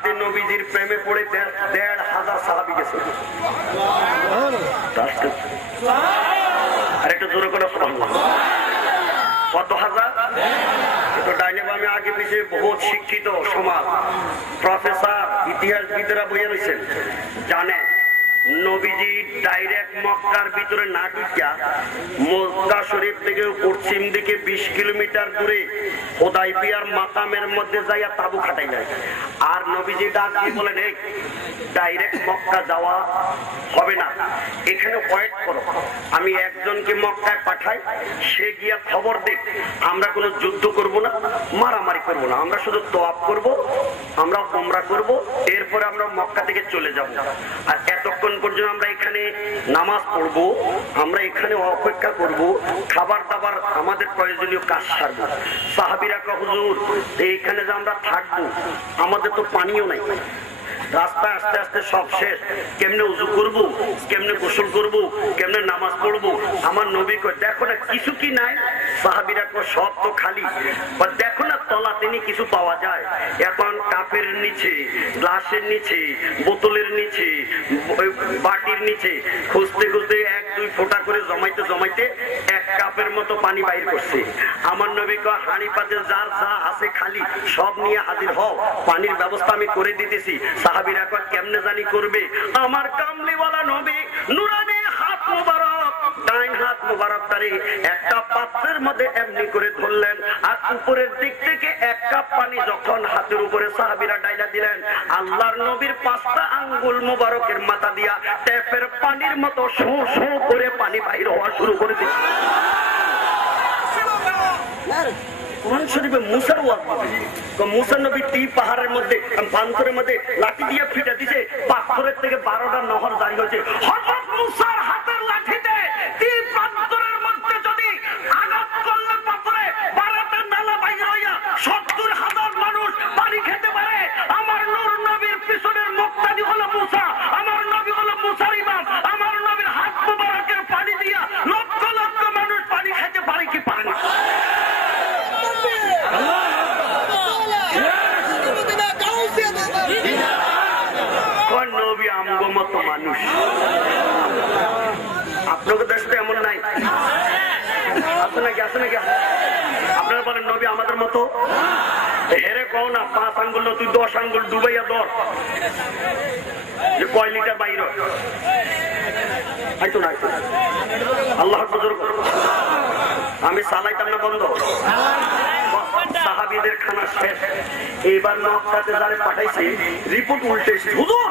নবীজির প্রেমে পড়ে ১,৫০০ সাহাবী গেছে। আর একটু জোরে করে সুবহানাল্লাহ। কত হাজার? কিন্তু ডাইনে বামে আগে পিছিয়ে বহুত শিক্ষিত সমাজ, প্রফেসর, ইতিহাসবিদরা বইয়ে রয়েছেন, জানে নবীজি ডাইরেক্ট মক্কার ভিতরে না ঢুকিয়া মক্কা শরীফ থেকে পশ্চিম দিকে ২০ কিলোমিটার দূরে হুদাইবিয়ার মাকামের মধ্যে যাইয়া তাবু খাটাই যায়। আর নবীজি ডাক দিয়ে বলেন, এই ডাইরেক্ট মক্কা যাওয়া হবে না, এখানে ওয়েট করো, আমি একজনকে মক্কায় পাঠাই, সে গিয়া খবর দেখ, আমরা কোনো যুদ্ধ করব না, মারামারি করব না, আমরা শুধু তোয়াফ করব, আমরা উমরা করব, এরপরে আমরা মক্কা থেকে চলে যাব। আর এতক্ষণ পর্যন্ত আমরা এখানে নামাজ পড়ব, আমরা এখানে অপেক্ষা করব, খাবার দাবার আমাদের প্রয়োজনীয় কাজ সারব। সাহাবীরা কয়, হুজুর এইখানে যে আমরা থাকবো, আমাদের তো পানিও নাই, রাস্তায় আস্তে আস্তে সব শেষ, কেমনে উযু করবো, কেমনে গোসল করবো, কেমনে নামাজ পড়বো? আমার নবী কয়, দেখো না কিছু কি নাই? সাহাবীরা কয়, সব তো খালি। দেখো না তলাতে কিছু পাওয়া যায়? এখন কাপের নিচে, গ্লাসের নিচে, বোতলের নিচে, বাটির নিচে খুঁজতে খুঁজতে ১-২ ফোঁটা করে জমাইতে জমাইতে ১ কাপের মতো পানি বাইর করছে। আমার নবী কয়, হাঁড়ি পাতে যার যা আছে খালি সব নিয়ে হাজির হও, পানির ব্যবস্থা আমি করে দিতেছি। সাহাবীরা কয়, কেমনে জানি করবে? আমার কামলিওয়ালা নবী নুরানি হাত মোবারক, ডাইন হাত মোবারকটারে একটা পাত্রের মধ্যে এমনি করে ধরলেন, আর উপরের দিক থেকে ১ কাপ পানি যখন হাতের উপরে সাহাবীরা ডাইলা দিলেন, আল্লাহর নবীর 5টা আঙ্গুল মোবারকের মাথা দিয়া ট্যাপের পানির মতো শো শো করে পানি বাইর হওয়া শুরু করে দিল। কোরআন শরীফে মুসার ওয়াজ হবে, মুসা নবী পাহাড়ের মধ্যে পাথরের মধ্যে লাঠি দিয়ে ফিটা দিছে, পাথরের থেকে 12টা নহর জারি হয়েছে। হযরত মুসার হাতের লাঠিতে পাথরের মধ্যে যদি আঘাত করলে পাথরে 12টা নালা বাইর হইয়া ৭০,০০০ মানুষ পানি খেতে পারে। আমার নূর নবীর পিছনের মুক্তাদি হলো মুসা, আমার নবী হলো মুসার ইমাম, আমার নবীর হাত মোবারকের পানি দিয়া লক্ষ লক্ষ মানুষ পানি খেতে পারে কি পারে না? মানুষ আপনাদের দেশে তো এমন নাই, আছে নাকি? আছে নাকি? আপনারা বলেন নবী আমাদের মতো? হেরে কও না, 5 আঙ্গুল তুই 10 আঙ্গুল ডুবাইয়া ধর, যে কয় লিটার বাইর হয়তো না। আল্লাহ আমি চালাইতাম না, বন্ধ। সাহাবীদের খানা শেষ, এইবার মক্কাতে যারা পাঠাইছে রিপোর্ট উল্টেছে, হুজুর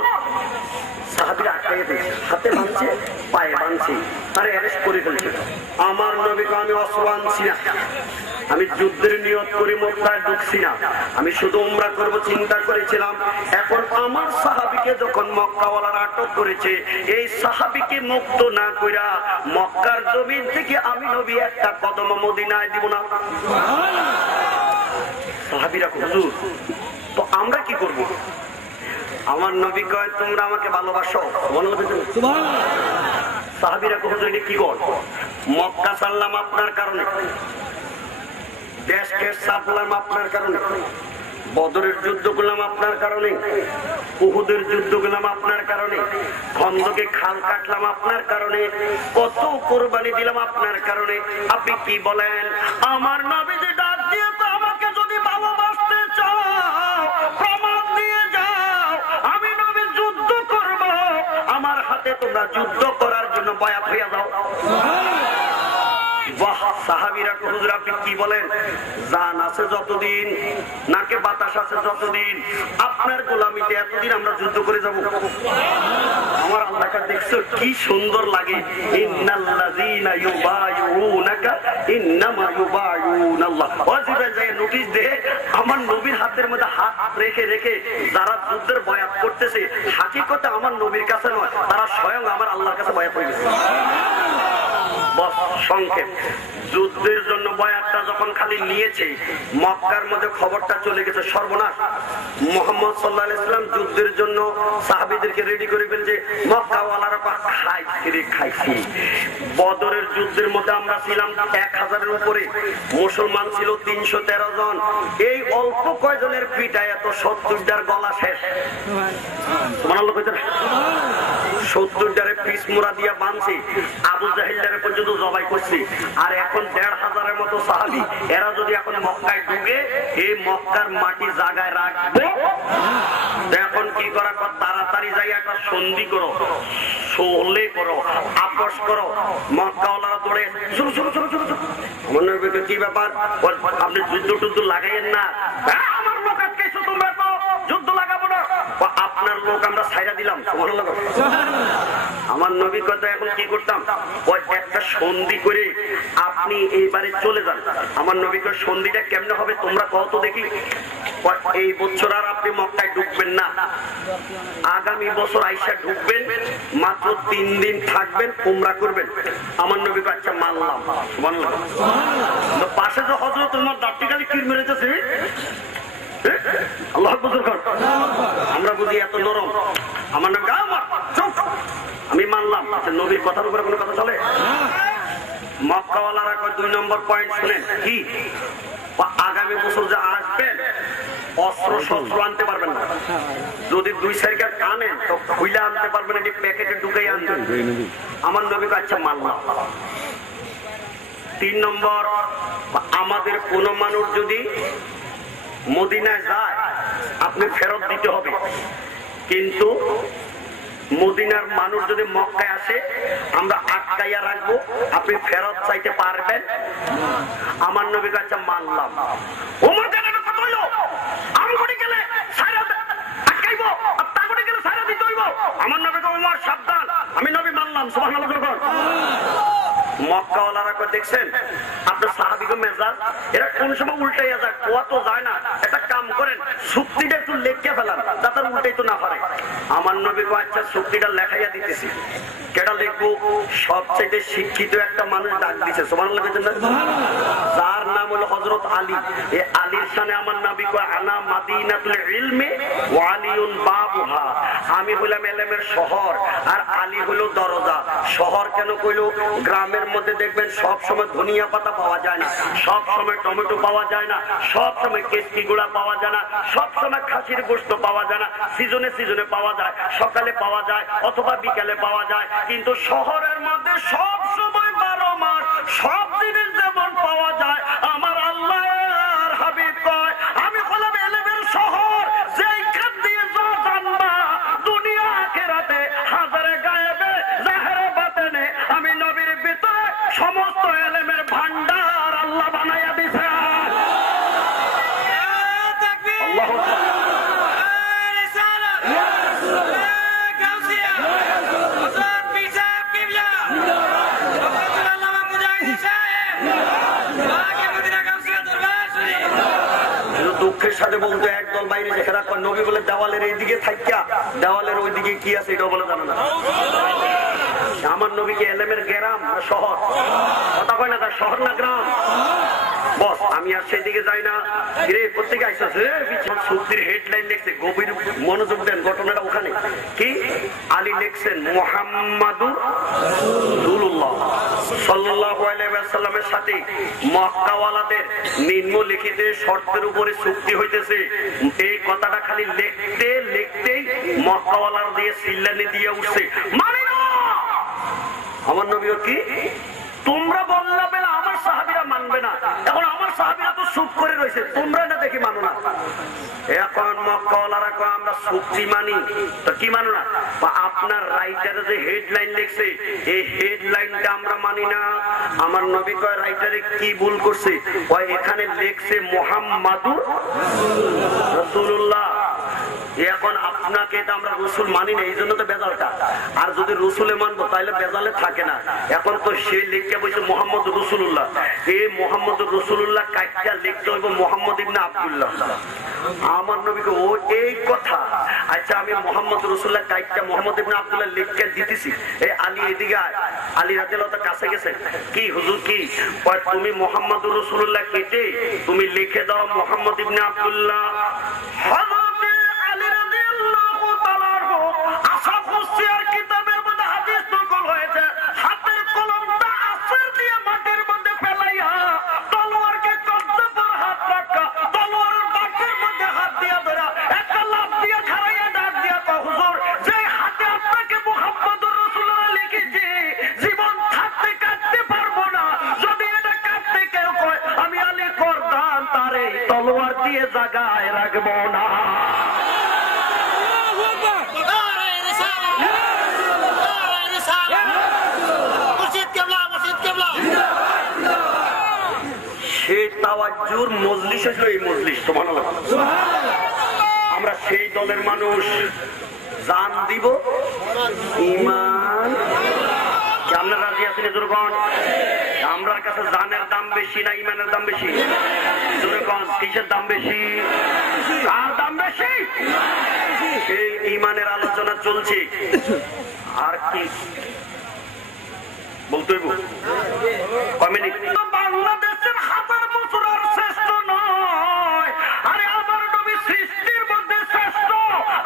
সাহাবীরা আটকাইয়ে দিয়েছে, হাতে বাঁধছে, পায়ে বাঁধছে, তারা অ্যারেস্ট করে ফেলছে। আমার নবীকে আমি অস্ত্র আনছি না, আমি যুদ্ধের নিয়ত করে মক্কায় ঢুকছি না, আমি শুধু উমরা করব চিন্তা করেছিলাম। এখন আমার সাহাবীকে যখন মক্কাওয়ালারা আটক করেছে, এই সাহাবীকে মুক্ত না কইরা মক্কার জমিন থেকে আমি নবী একটা কদম মদিনায় দিব না। সাহাবীরা হুজুর তো আমরা কি করব? আমার নবী কয়, তোমরা আমাকে ভালোবাসো। সাহাবীরা হুজুর এটা কি কর? মক্কা ছাড়লাম আপনার কারণে, দেশকে ছাড়লাম আপনার কারণে, বদরের যুদ্ধ করলাম আপনার কারণে, উহুদের যুদ্ধ করলাম আপনার কারণে, খন্দকে খাল কাটলাম আপনার কারণে, কত কোরবানি দিলাম আপনার কারণে। আপনি কি বলেন? আমার নবী যে ডাক দিয়ে তো আমাকে যদি ভালোবাসতে চাও প্রমাণ দিয়ে যাও, আমি নবী যুদ্ধ করব, আমার হাতে তোমরা যুদ্ধ করার জন্য বয়াত হইয়া যাও। বাহ! সাহাবীরা হুজুর আপনি কি বলেন? জান আছে যতদিন, নাকে বাতাস আছে যতদিন, আপনার গোলামিতে এতদিন আমরা যুদ্ধ করে যাব। আমার আল্লাহকে দেখছো কি সুন্দর লাগে, ইন্নাল্লাযীনা ইউবাইউনাকা ইন্নামা ইউবাইউনাল্লাহ। ওয়াজিবে যায় নোটিশ দে, আমার নবীর হাতের মধ্যে হাত রেখে রেখে যারা যুদ্ধের বয়াত করতেছে, হাকিকতে আমার নবীর কাছে নয়, তারা স্বয়ং আমার আল্লাহর কাছে বয়াত হয়ে গেছে। বস সংক্ষেপ, যুদ্ধের জন্য বয়াতটা যখন খালি নিয়েছে, মক্কার মধ্যে খবরটা চলে গেছে সর্বনাশ। মুহাম্মদ সাল্লাল্লাহু আলাইহি ওয়াসাল্লাম যুদ্ধের জন্য সাহাবীদেরকে রেডি করে ফেলছে। মক্কাওয়ালারা খাইছি। বদরের যুদ্ধের মধ্যে আমরা ছিলাম 1000-এর উপরে, মুসলমান ছিল 313 জন। এই অল্প কয়জনের পিঠায় এত 70টার গলা শেষ। 70টারে পিসমোড়া দিয়া বাঁধছি, আবু জাহেলদের পর্যন্ত জবাই করছি। আর এখন 1500-এর মতো সাহাবী, এরা যদি এখন মক্কায় ঢুকে, এই মক্কার মাটি জায়গায় রাখবে। এখন কি করা, তাড়াতাড়ি যাই একটা সন্ধি করো, সোলে করো, আপোষ করো। মক্কাওয়ালারা দৌড়ে শুরু মনে হবে কি ব্যাপার, আপনি যুদ্ধ টুদ্ধ লাগাইয়েন না। আমার লোক আটকাইছো, তোমরা তো যুদ্ধ লাগাবো না। আপনার লোক আমরা ছাইরা দিলাম। আমার নবীর কথা এখন কি করতাম, ওই একটা সন্ধি করে আপনি এইবারে চলে যান। আমার নবীকে সন্ধিটা কেমনে হবে তোমরা কত দেখি। এই বছর আর আপনি মক্কায় ঢুকবেন না, আগামী বছর আইসা ঢুকবেন, মাত্র 3 দিন থাকবেন, উমরা করবেন। আমার নবীকে আচ্ছা মানলাম। পাশে যে হযরত তোমার দাঁতটি কির মেরেছে, আল্লাহ বুঝুর কর, আমরা বুঝি এত নরম। আমার নবী আমি মানলাম। নবীর কথার উপরে কোনো কথা চলে? মক্কাওয়ালারা 2 নম্বর পয়েন্ট শুনেন কি, আগামী বছর যে আসবেন অস্ত্র শস্ত্র আনতে পারবেন না। যদি 2 সাইকেল আনেন তো খুইলে আনতে পারবেন, এটি প্যাকেটে ঢুকাই আনবেন। আমার নবীকে আচ্ছা মানলাম। 3 নম্বর, আমাদের কোন মানুষ যদি মদিনায় যায় আপনি ফেরত দিতে হবে, কিন্তু মদিনার মানুষ যদি মক্কায় আসে আমরা আটকাইয়া রাখবো, আপনি ফেরত চাইতে পারবেন। আমার নবী কাছে মানলাম। ওমর জানেন কত হইল, আমি কোটি গেলে সারা আটকাইবো, আর তা কোটি গেলে সারা দিতে হইব। আমার নবীকে ওমর সাবধান, আমি নবী মানলাম। সুবহানাল্লাহ। মক্কাওয়ালারা দেখছেন আপনার সাহাবীকে মেজাজ, এরা কোন সময় উল্টাইয়া যায়, কোয়া তো যায় না। একটা কাম করেন, চুক্তিটা একটু লেখে ফেলান, তাতে উল্টাই তো না পারে। আমার নবীকে আচ্ছা চুক্তিটা লেখাইয়া দিতেছি। কেটা লিখবো, সবচেয়ে শিক্ষিত একটা মানুষ ডাক দিচ্ছে, সুবহানাল্লাহ, যার নাম হলো হযরত আলী। এই আলীর সামনে আমার নবী কয় আনা মাদিনাতুল ইলমি ওয়া আলিউন বাবুহা, আমি হলাম ইলমের শহর আর আলী হলো দরজা। শহর কেন কইলো, গ্রামের মধ্যে দেখবেন সব সময় ধনিয়া পাতা পাওয়া যায় না, সব সময় টমেটো পাওয়া যায় না, সব সময় কেশকি গুঁড়া পাওয়া যায় না, সব সময় খাসির গোশত পাওয়া যায় না। সিজনে সিজনে পাওয়া যায়, সকালে পাওয়া যায় অথবা বিকালে পাওয়া যায়। কিন্তু শহরের মধ্যে সব সময় 12 মাস সব জিনিস যেমন পাওয়া যায়। আমার আল্লাহর হাবিব কয় আমি হলাম ইলমের শহর, যেইখান দিয়ে যা জানবা দুনিয়া আখিরাতে হাজারে গায়েবে জাহেরে বাতেনে আমি নবীর ভিতরে সমস্ত ইলমের ভান্ডার আল্লাহ বানায়া দিয়েছে। আল্লাহু আকবার। দুঃখের সাথে বলতে একদল বাইরে যেখানে নবী বলে দেওয়ালের এইদিকে থাকিয়া দেওয়ালের ওইদিকে কি আছে এটাও বলে জানে না। আমার নবীকে এলেমের গ্রাম না শহর, কথা কয় না, তার শহর না গ্রাম। বস আমি আর সেদিকে যাই না। প্রত্যেকে আসছে সূক্তির হেডলাইন লিখছে, গভীর মনোযোগ দেন, ঘটনাটা ওখানে কি। আলী লিখছেন মুহাম্মাদুর রাসূলুল্লাহ সাল্লাল্লাহু আলাইহি ওয়াসাল্লামের সাথে মক্কাওয়ালাদের নিম্নলিখিত শর্তের উপরে চুক্তি হইতেছে। এই কথাটা খালি লিখতেই মক্কাওয়ালার দিয়ে সিল্লানি দিয়ে উঠছে, মানে না। আমার নবীও কি তোমরা বললা বেলা আমার সাহাবীরা মানবে না, এখন আমার সাহাবীরা তো চুপ করে রয়েছে, তোমরা না দেখি মানো না। এখন মক্কাওয়ালারা কয় আমরা চুক্তি মানি, তো কি মানো না? আপনার রাইটারে যে হেডলাইন লিখছে এই হেডলাইনটা আমরা মানি না। আমার নবী কয় রাইটারে কি ভুল করছে, কয় এখানে লিখছে মুহাম্মাদুর রাসূলুল্লাহ। এখন আপনাকে তো আমরা রসুল মানি না, এই জন্য তো বেজালটা। আর যদি রসুলে মানবো তাহলে বেজালে থাকে না। এখন তো সে লিখতে বলছে মোহাম্মদ রসুল্লাহ, এই মোহাম্মদ রসুল্লাহ কাইটা লিখতে হইব মোহাম্মদ ইবনে আব্দুল্লাহ। আমার নবীকে ও এই কথা, আচ্ছা আমি মোহাম্মদ রসুল্লাহ কাইটটা মোহাম্মদ ইবনে আব্দুল্লাহ লিখকে দিতেছি, এই আলী এদিকে আলী রাদিয়াল্লাহু তাআলা কাছে গেছে, কি হুজুর কি তুমি মোহাম্মদ রসুল্লাহ কেটে তুমি লিখে দাও মোহাম্মদ ইবনে আব্দুল্লাহ। হযরত আলী রাদিয়াল্লাহু তাআলা আসাফুস সিয়ার কিতাবের মধ্যে হাদিস নকল হয়েছে, হাতের কলমটা আসর দিয়ে মাটির মধ্যে ফেলাইয়া তলোয়ারকে কবজা পর হাত রাখা, তলোয়ারের বাটের মধ্যে হাত দিয়া ধরা একটা লাফ দিয়ে খাড়াইয়া ডাক দিয়া কয় হুজুর যে হাতে আপনাকে মুহাম্মদুর রাসূলুল্লাহ লিখেছি জীবন থাকতে কাটতে পারবো না, যদি এটা কাটতে কেউ কয় আমি আলী করদান তারে তলোয়ার দিয়ে জাগায় রাখবো না। সেই তাওয়াজ্জুর মজলিস হয়েছিল এই মজলিস, সুবহানাল্লাহ। আমরা সেই দলের মানুষ, জান দিব ঈমান, আমরা রাজি আছি না জোরগণ? আমরার কাছে জানের দাম বেশি না ঈমানের দাম বেশি? জোরগণ কিসের দাম বেশি? কার দাম বেশি? সেই ঈমানের আলোচনা চলছে। আর কি বলতে বাংলাদেশের হাজার বছরের শ্রেষ্ঠ নয়, আরে আমার নবী সৃষ্টির মধ্যে শ্রেষ্ঠ।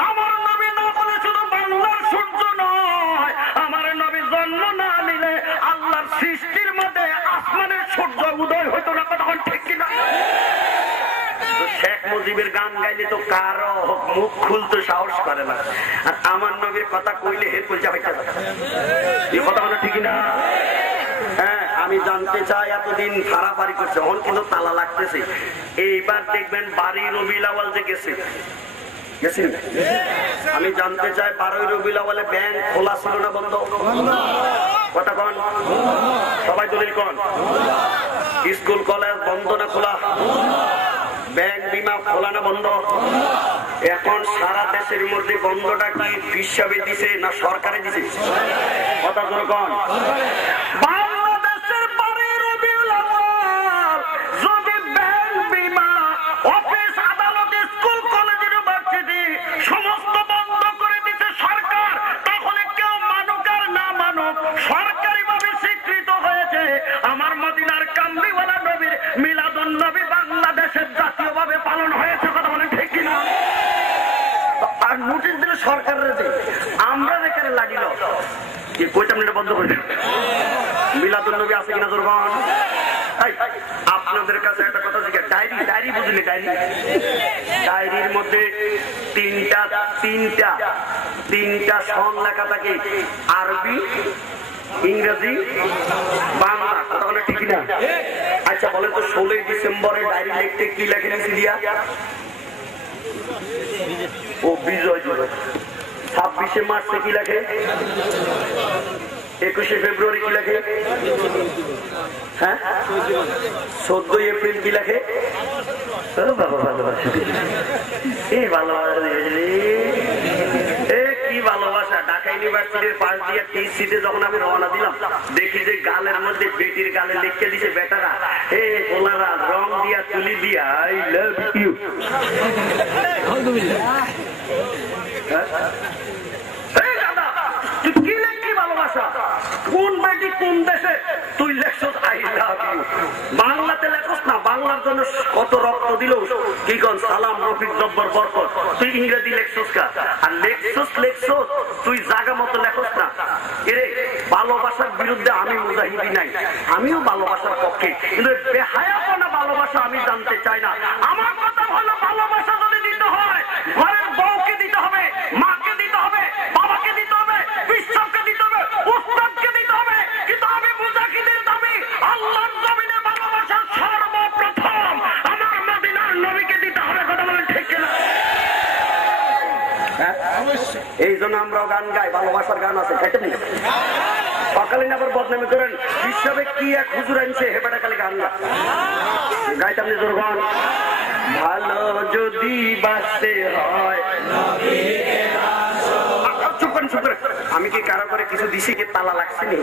আমার নবী না বলে শুধু বাংলার সূর্য নয়, আমার নবী জন্ম না নিলে আল্লাহর সৃষ্টির মধ্যে আসমানের সূর্য উদয় হইতো না। তখন ঠিক কিনা? শেখ মুজিবের গান গাইলে তো কারো মুখ খুলতে সাহস করে না, আর আমার নবীর কথা কইলে হে কইজা হইতে পারে। এই কথা হলো ঠিক না? হ্যাঁ, আমি জানতে চাই এতদিন ফাড়াফাড়ি করছে, এখন কিন্তু তালা লাগতেছে। এইবার দেখবেন বাড়ি রবিউল আউয়াল যে গেছে, আমি জানতে চাই 12 রবিউল আউয়ালে ব্যাংক খোলা ছিল না বন্ধ? কথা কন, সবাই দলিল কন। স্কুল কলেজ বন্ধ না খোলা? ব্যাংক বিমা খোলা না বন্ধ? এখন সারা দেশের মধ্যে বন্ধটা কি হিসাবে দিছে না সরকারে দিছে? কথা জোরে কন। বাংলাদেশের 12 রবিউল আউয়াল যদি ব্যাংক বিমা অফিস আদালত স্কুল কলেজ ইউনিভার্সিটি সমস্ত বন্ধ করে দিতে সরকার, তাহলে কেউ মানুক আর না মানুক সরকারিভাবে স্বীকৃত হয়েছে আমার মদিনার কামলিওয়ালা নবীর মিলাদুন নবী বাংলাদেশের জাতীয়ভাবে পালন হয়েছে। কথা বলেন ঠিক কিনা? আর নোটিশ দিলে সরকারের আমরা যেখানে লাগিল কইতাম এটা বন্ধ করে মিলাদুন নবী আছে কিনা জোরবান? আপনাদের কাছে একটা কথা জিজ্ঞাসা, ডায়েরি বুঝলি? ডায়েরির মধ্যে তিনটা সন লেখা থাকে, আরবি, ইংরেজি, বাংলা। কথা বলে ঠিক না? আচ্ছা বলেন তো 16 ডিসেম্বরে ডায়েরি লিখতে কি লেখে নিয়েছি দিয়া? ও বিজয় দিবস। 26শে মার্চে কি লেখে? 21শে ফেব্রুয়ারি কি লেখে? হ্যাঁ, 14 এপ্রিল কি লেখে? কি ভালোবাসা! ঢাকা ইউনিভার্সিটির পাশ দিয়ে টিসিতে যখন আমি রওনা দিলাম, দেখি যে গালের মধ্যে বেটির গালে লিখে দিছে বেটারা, হে ওনারা রং দিয়া তুলি দিয়া আই লাভ ইউ। কোন বেটি কোন দেশে তুই লেখছস আই লাভ ইউ? বাংলাতে লেখস না? বাংলার জন্য কত রক্ত দিল কি কোন সালাম রফিক জব্বর বরকত, তুই ইংরেজি লেখছস কা? আর লেখছস তুই জায়গা মতো লেখস না। এরে ভালোবাসার বিরুদ্ধে আমি মুজাহিদি নাই, আমিও ভালোবাসার পক্ষে, কিন্তু বেহায়াপনা ভালোবাসা আমি জানতে চাই না। আমার কথা হলো ভালোবাসা যদি দিতে হয় ঘরের বউকে দিতে হবে, মাকে দিতে হবে, বাবাকে দিতে হবে, বিশ্বকে দিতে হবে, উস্তাদকে দিতে হবে, কিন্তু আমি মুজাহিদের দাবি আল্লাহর জমিনে ভালোবাসার সর্বপ্রথম আমার মদিনার নবীকে দিতে হবে। কথা বলেন ঠিক কিনা? এই জন্য আমরাও গান গাই, ভালোবাসার গান আছে, সকালে আবার বদনামি করেন বিশ্ববে কি এক হুজুর আনছে হেবাটা খালি গান গাইতাম নিজের গান। ভালো যদি বাঁচতে হয়, আমি কি কারো করে কিছু দিছি কি তালা লাগছে নি?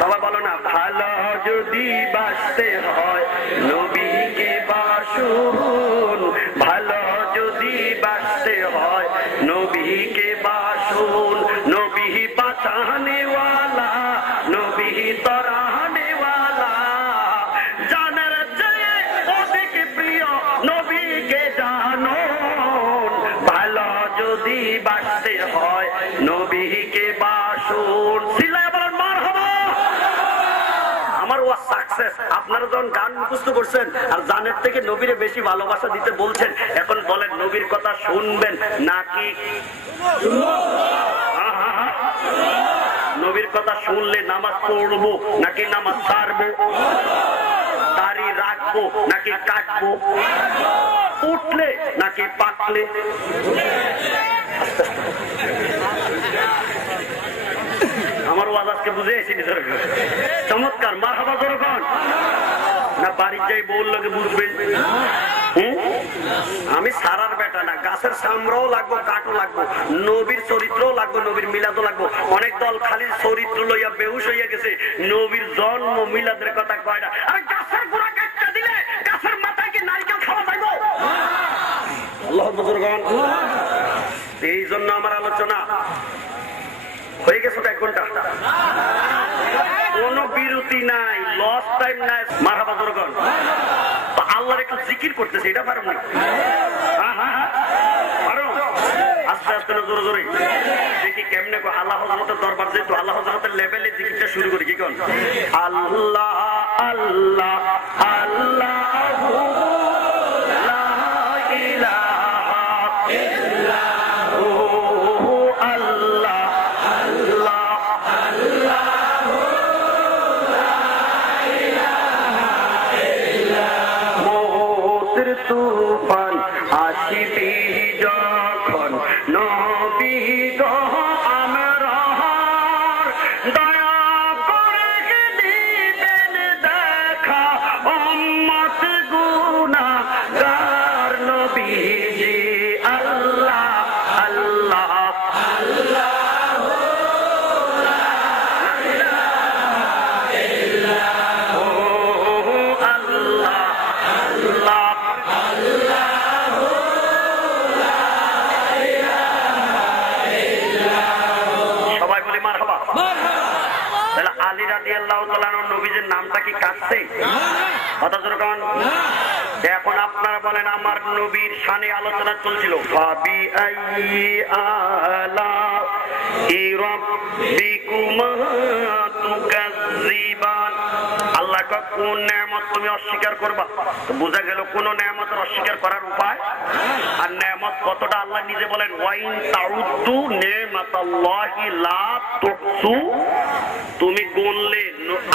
বাবা বলো না, ভালো যদি বাঁচতে হয় নবীকে বাসুন, ভালো যদি বাঁচতে হয় नबी के बाशून नबी बचाने वाला नबी तराने वाला জানের চেয়ে অধিক প্রিয় নবীকে জানো ভালো যদি বাসতে হয় নবীকে বাসুন সিলায় বলেন মারহাবা। আমার ওয়া সাকসেস। আপনারা যখন গান মুখস্থ করছেন আর জানের থেকে নবীরে বেশি ভালোবাসা দিতে বলছেন, এখন বলেন নবীর কথা শুনবেন নাকি নবীর কথা শুনলে নামাজ পড়বো নাকি নামাজ ছাড়বো, দাড়ি রাখবো নাকি কাটবো, উঠলে নাকি পাকলে? আমার ওয়াজ আজকে বুঝে এসেছি চমৎকার মারহাবা জোরগণ না বাড়ির যাই বউর লোকে বুঝবেন। আমি সারার বেটা না, গাছের সামরাও লাগবো কাঠও লাগবো, নবীর চরিত্রও লাগবো, নবীর মিলাদও লাগবো। অনেক দল খালি চরিত্র লইয়া বেহুশ হইয়া গেছে, নবীর জন্ম মিলাদের কথা কয় না। আর গাছের গোড়া কাটটা দিলে গাছের মাথায় কি নারকেল খাওয়া যাইব? আল্লাহ বুজুর্গণ, এই জন্য আমার আলোচনা হয়ে গেছে 1 ঘন্টা, কোন বিরতি নাই, লস টাইম নাই। মারহাবা জোরগণ। আল্লাহর একটু জিকির করতেছে, এটা পারো না? পারো? আস্তে আস্তে না জোরে জোরে দেখি কেমনে আল্লাহ হযরতের দরবার যেহেতু আল্লাহ হযরতের লেভেলে জিকিরটা শুরু করি। কি কোন আল্লাহ আল্লাহ আল্লাহ তুফান আসিবি যখন নবী গো আমরার দয়া করে দিবেন দেখা উম্মত গুনাহগার নবীজি আল্লাহ আল্লাহ আল্লাহ নবীজির নামটা কি কাটছে? কথা জোরগণ। এখন আপনারা বলেন আমার নবীর শানে আলোচনা চলছিল। ফাবি আইয়ি আলা'i রাব্বিকুমা তুকাজ্জিবান। আল্লাহ কোন নেয়ামত তুমি অস্বীকার করবা? বোঝা গেল কোন নেয়ামতের অস্বীকার করার উপায়। আর নেয়ামত কতটা আল্লাহ নিজে বলেন ওয়াইন তাউদ্দু নি'মাতাল্লাহি লা তুহসু। তুমি গুনলে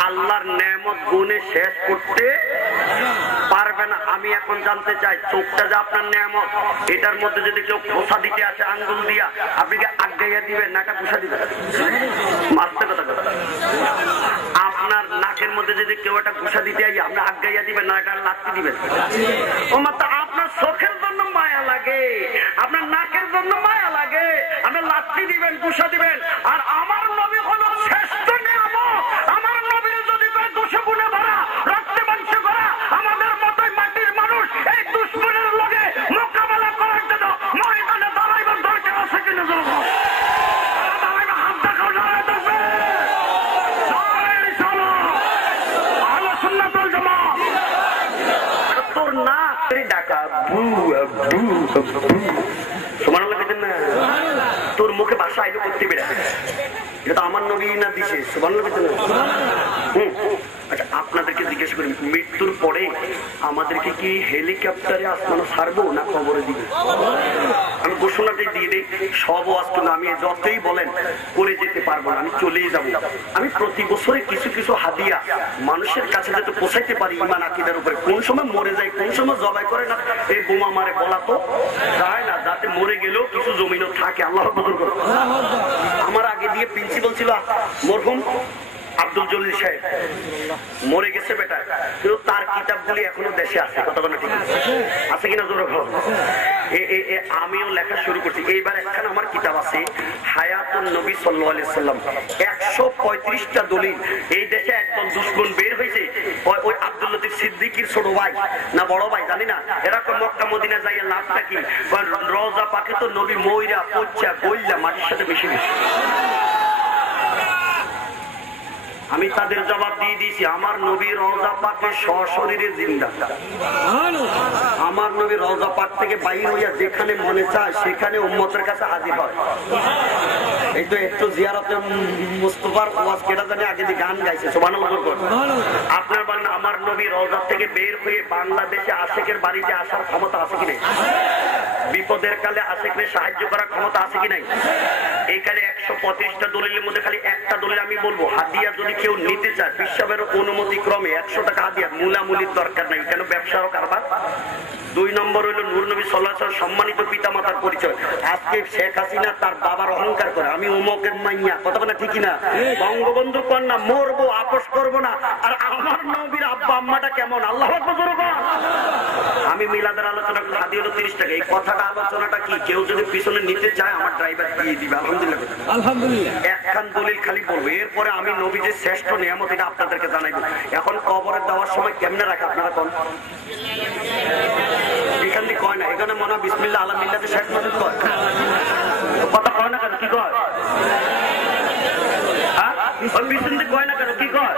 আল্লাহর নেয়ামত গুনে শেষ করতে পারবে না। আমি এখন জানতে চাই, চোখটা যে আপনার নেয়ামত, এটার মধ্যে যদি কেউ খোসা দিতে আসে আঙ্গুল দিয়া, আপনি কি আজ্ঞাইয়া দিবেন নাকা খোসা দিবেন? মারতে কথা কথা। আপনার নাকের মধ্যে যদি কেউ একটা খোসা দিতে আসে, আপনি আজ্ঞাইয়া দিবেন না এটা লাত্তি দিবেন? ও মাত্র আপনার চোখের জন্য মায়া লাগে, আপনার নাকের জন্য মায়া লাগে, আপনি লাত্তি দিবেন, খোসা দিবেন। আর আমার নবী হলো শ্রেষ্ঠ নেয়ামত। আমার নবীর যদি দোষে গুণে ভরা, রক্তে মাংসে ভরা, আমাদের মতোই মাটির মানুষ এই দুশ্মনের লগে মোকাবেলা করার জন্য ময়দানে দাঁড়াইবার দরকার আছে কিনা? দাঁড়াইবার হাত দেখাও, দাঁড়াই থাকবে। আহলে সুন্নাত ওয়াল জামাত। তোর না ডাকা বু বু সুবহানাল্লাহ বলেন না? তোর মুখে ভাষা আইলো করতে বেড়া, এটা আমার নবী না দিছে। সুবহানাল্লাহ বলেন না? আচ্ছা, আপনাদেরকে জিজ্ঞেস করি, মৃত্যুর পরে আমাদেরকে কি হেলিকপ্টারে আসমানো ছাড়বো না কবরে দিবে? আমি ঘোষণাটি দিয়ে দিই, সব আজকে আমি যতই বলেন করে যেতে পারবো না, আমি চলেই যাবো। আমি প্রতি বছরে কিছু কিছু হাদিয়া মানুষের কাছে যাতে পৌঁছাইতে পারি ইমান আকীদার উপরে। কোন সময় মরে যায়, কোন সময় জবাই করে না, এই বোমা মারে বলা তো যায় না, যাতে মরে গেলেও কিছু জমিনও থাকে। আল্লাহ কবুল করুন। আমার আগে দিয়ে প্রিন্সিপাল ছিল মরহুম আব্দুল জলিল সাহেব মরে গেছে বেটা, কিন্তু তার কিতাবগুলি এখনো দেশে আছে। কথা বলে ঠিক আছে কিনা জোর হোক। আমিও লেখা শুরু করছি। এইবার একখানে আমার কিতাব আছে হায়াতুন নবী সাল্লাল্লাহু আলাইহি সাল্লাম, 135টা দলিল। এই দেশে একদল দুশমন বের হয়েছে, ওই আব্দুল লতিফ সিদ্দিকীর ছোট ভাই না বড় ভাই জানি না, এরা মক্কা মদিনা যাইয়া লাভটা কি, রওজা পাকে তো নবী মইরা পচা গইলা মাটির সাথে বেশি বেশি। আমি তাদের জবাব দিয়ে দিয়েছি, আমার নবী রওজা পাকে সশরীরে জিন্দা। আমার নবী রওজা পাক থেকে বাইর হইয়া যেখানে মনে চায় সেখানে উম্মতের কাছে হাজির হয়। এই তো একটু জিয়ারতে মুস্তাফার ওয়াজ কেটা জানে আগে দিয়ে গান গাইছে সুবহানাল্লাহ। আপনার বলেন আমার নবী রওজা থেকে বের হয়ে বাংলাদেশে আশিকের বাড়িতে আসার ক্ষমতা আছে কি নাই? বিপদের কালে আশিককে সাহায্য করার ক্ষমতা আছে কি নাই? এইখানে 135টা দলিলের মধ্যে খালি একটা দলিল আমি বলবো, হাদিয়া যদি কেউ নিতে চায় বিশ্বের অনুমতি ক্রমে 100 টাকা হাদিয়া, মূলামূলির দরকার নাই, কেন ব্যবসারও কারবার। 2 নম্বর হইল নূর নবী সাল্লাল্লাহু আলাইহি ওয়াসাল্লাম সম্মানিত পিতামাতার পরিচয়। আজকে শেখ হাসিনা তার বাবার অহংকার করে, আমি উমকের মাইয়া, কথা বলে ঠিকই না, বঙ্গবন্ধু কন্যা, মরবো আপোষ করবো না। আর আমার নবীর আব্বা আম্মাটা কেমন, আল্লাহু আকবার জোরে বল। আমি মিলাদের আলোচনা হাদিয়া হলো 30 টাকা। এই কথাটা আলোচনাটা কি কেউ যদি পিছনে নিতে চায় আমার ড্রাইভার দিয়ে দিবে। আলহামদুলিল্লাহ আলহামদুলিল্লাহ। একখান দলিল খালি বলবো, এরপরে আমি নবী যে শ্রেষ্ঠ নিয়ামত এটা আপনাদেরকে জানাইব। এখন কবরে দেওয়ার সময় কেমনে রাখে আপনারা কোন এখান দিয়ে কয় না, এখানে মনে হয় বিসমিল্লাহ আলা মিল্লাতে শেখ মজিদ কয়, কথা কয় না কেন, কি কয়? ওই পিছন দিয়ে কয় না কেন, কি কয়?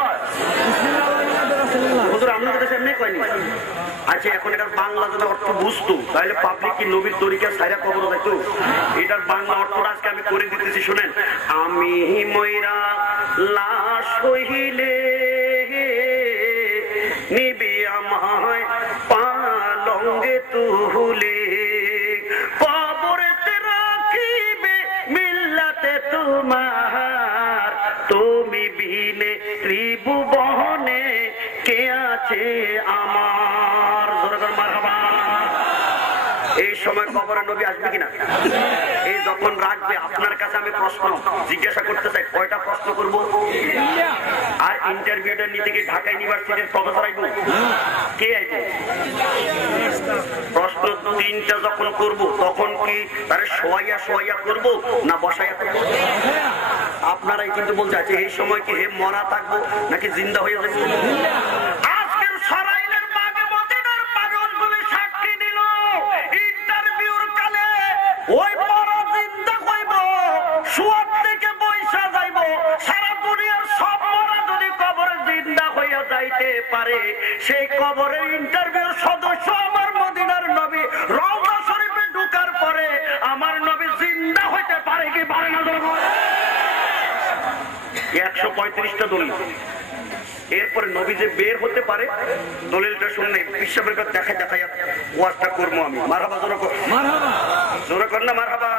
হুজুর আপনাদের কাছে এমনি কয়নি। আচ্ছা এখন এটার বাংলা যদি অর্থ বুঝতো তাহলে পাবলিক কি নবীর তরিকা সাইরা কবর যাইতো? এটার বাংলা অর্থটা আজকে আমি করে দিতেছি শুনেন। আমি ময়রা লাশ হইলে নিবি আমায় পালঙ্গে তুলে, কবরেতে রাখিবে মিল্লাতে তোমার, তুমি বিনে ত্রিভুবনে কে আছে আমার। মারহাবা। এই সময় কবরে নবী আসবে কিনা? এই যখন রাখবে আপনার কাছে আমি প্রশ্ন জিজ্ঞাসা করতে চাই, কয়টা প্রশ্ন করবো? আর ইন্টারভিউটা নিতে গিয়ে ঢাকা ইউনিভার্সিটির প্রফেসর আইব, কে আইব? প্রশ্ন 3টা যখন করব তখন কি তারা শোয়াইয়া শোয়াইয়া করবো না বসাইয়া করবো? আপনারাই কিন্তু বলতে আছে এই সময় কি হে মরা থাকবো নাকি জিন্দা হয়ে যাবো? আজকের সরাইলের মাঝে মদিনার পাগলগুলি সাক্ষী দিল ইন্টারভিউর কালে ওই মরা জিন্দা হইব, শুয়ার থেকে বৈশা যাইব। সারা দুনিয়ার সব মরা যদি কবরে জিন্দা হইয়া যাইতে পারে, সেই কবরের ইন্টারভিউর সদস্য আমার মদিনার নবী রওজা শরীফে ঢোকার পরে আমার নবী জিন্দা হইতে পারে কি পারে না? 135টা দলিল। এরপরে নবী যে বের হতে পারে দলিলটা শুনলে বিশ্বের দেখা দেখা ওয়াজটা করবো আমি। মারহাবা জোরে কর, জোরে কর না মারহাবা।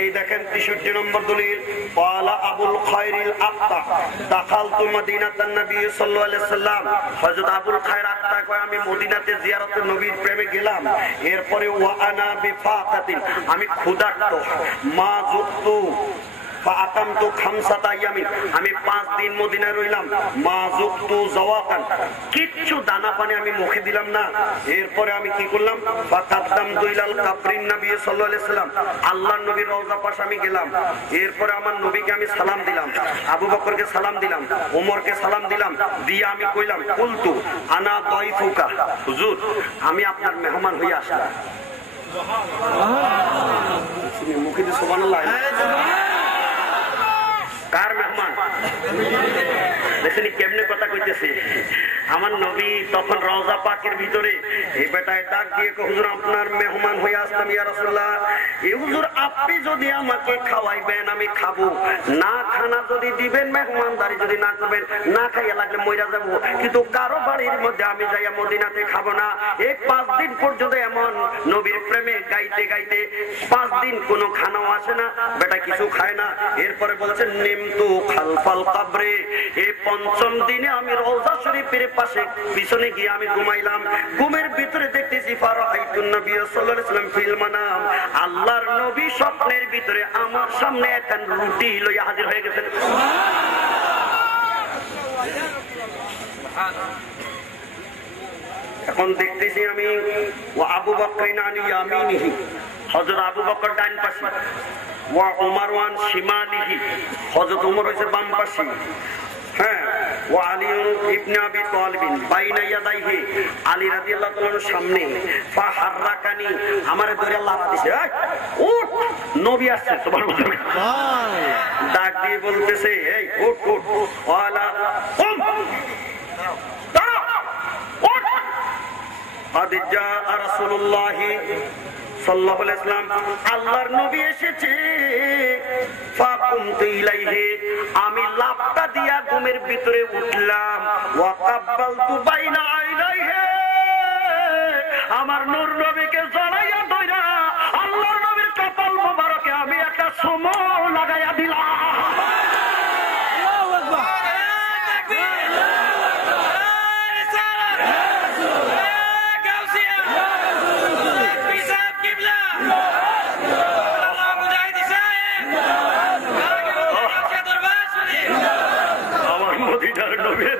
এই দেখেন 63 নম্বর দলিল, ক্বালা আবুল খায়রিল আক্তা দাখালতু মদিনাতান নবী সাল্লাল্লাহু আলাইহি ওয়াসাল্লাম। হযরত আবুল খায়র আক্তা কয় আমি মদিনাতে জিয়ারতে নবীর প্রেমে গেলাম। এরপরে ওয়া আনা বিফাকাতিন, আমি ক্ষুধার্ত, মা যুক্তু আমি 5 দিন মদিনায় রইলাম, কিচ্ছু দানা পানি আমি মুখে দিলাম না। এরপরে আমি কি করলাম, আল্লাহর নবীর রওজা পাশে আমি গেলাম। এরপরে আমার নবীকে আমি সালাম দিলাম, আবু বকরকে সালাম দিলাম, ওমরকে সালাম দিলাম, দিয়ে আমি কইলাম কুলতু আনা দাইফুকা, হুজুর আমি আপনার মেহমান হয়ে আসলাম। মুখে দিয়ে সুবহানাল্লাহ। কার মেহমান দেখেন কেমনে কথা কইতেছে। আমার নবী তখন রওজা পাকের ভিতরে এই বেটায় ডাক দিয়ে হুজুর আপনার মেহমান হয়ে আসলাম ইয়া রাসূলুল্লাহ। এই হুজুর আপনি যদি আমাকে খাওয়াইবেন আমি খাবো, না খানা যদি দিবেন মেহমানদারি যদি না করবেন না খাইয়া লাগলে মইরা যাবো, কিন্তু কারো বাড়ির মধ্যে আমি যাইয়া মদিনাতে খাবো না। এই 5 দিন পর্যন্ত এমন নবীর প্রেমে গাইতে গাইতে 5 দিন কোনো খানাও আসে না, বেটা কিছু খায় না। এরপরে বলছেন নিমতু খালফাল কবরে, এই 5ম দিনে আমি রওজা শরীফের পাশে পিছনে গিয়ে আমি ঘুমাইলাম। ঘুমের ভিতরে দেখতেছি ফারাআইতুন নবী সাল্লাল্লাহু আলাইহি ওয়াসাল্লাম ফিল মানাম, আল্লাহর নবী স্বপ্নের ভিতরে আমার সামনে একখান রুটি লইয়া হাজির হয়ে গেছেন। এখন দেখতেছি আমি ও আবু বকর আনি ইয়ামিনিহি, হযরত আবু বকর ডান পাশে, ওয়া উমর ওয়ান শিমালিহি, হযরত উমর হইছে বাম পাশে, হ্যাঁ, ওয়া আলী ইবনে আবি তালিব বাইনা ইয়াদাইহি, আলী রাদিয়াল্লাহু তাআলার সামনে, ফাহাররাকানি, আমারে ধরে লাফ দিছে, এই উঠ, নবী আসছে, সুবহানাল্লাহ, ডাক দিয়ে বলতেছে, এই উঠ উঠ, ওয়ালা কুম, قد جاء رسول الله সাল্লাল্লাহু আলাইহি ওয়াসাল্লাম, আল্লাহর নবী এসেছে। ফাকুমতু ইলাইহি, আমি লাফটা দিয়া ঘুমের ভিতরে উঠলাম। ওয়া কাব্বালতু বাইনা আইনাইহি, আমার নূর নবীকে জড়াইয়া ধইরা আল্লাহর নবীর কপাল মোবারকে আমি একটা চুমু লাগাইয়া দিলাম। আল্লাহু আকবার।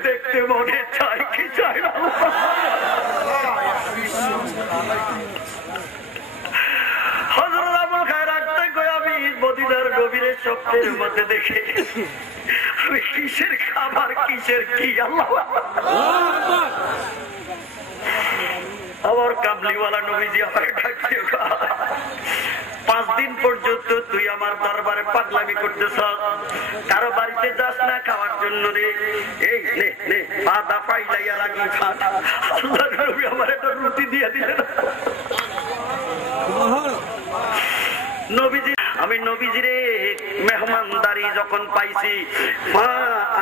দেখতে মনে চাই কি চাই না, হযরত আবুল খায়র রাখতে গিয়ে আমি মদিনার নবীর স্বপ্নের মধ্যে দেখে আমি কিসের খাবার কিসের কি, আল্লাহ আমার কাবলিওয়ালা নবীজি আমার ডাকতে, 5 দিন পর্যন্ত তুই আমার দরবারে পাগলামি করতেছ, কারো বাড়িতে যাস না খাওয়ার জন্য রে, এই নে নে বাদা পাইলাইয়া লাগি খান। আল্লাহর নবী আমার একটা রুটি দিয়ে দিলেন। নবীজি, আমি নবীজিরে মেহমানদারি যখন পাইছি, মা